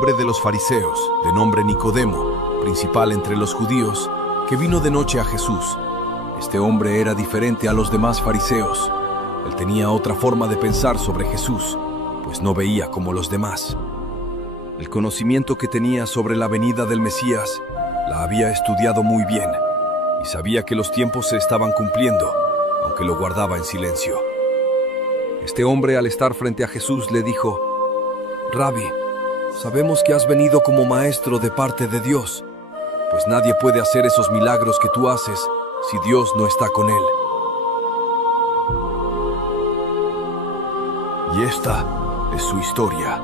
hombre de los fariseos, de nombre Nicodemo, principal entre los judíos, que vino de noche a Jesús. Este hombre era diferente a los demás fariseos. Él tenía otra forma de pensar sobre Jesús, pues no veía como los demás. El conocimiento que tenía sobre la venida del Mesías la había estudiado muy bien y sabía que los tiempos se estaban cumpliendo, aunque lo guardaba en silencio. Este hombre, al estar frente a Jesús, le dijo: «Rabí, sabemos que has venido como maestro de parte de Dios, pues nadie puede hacer esos milagros que tú haces si Dios no está con él». Y esta es su historia.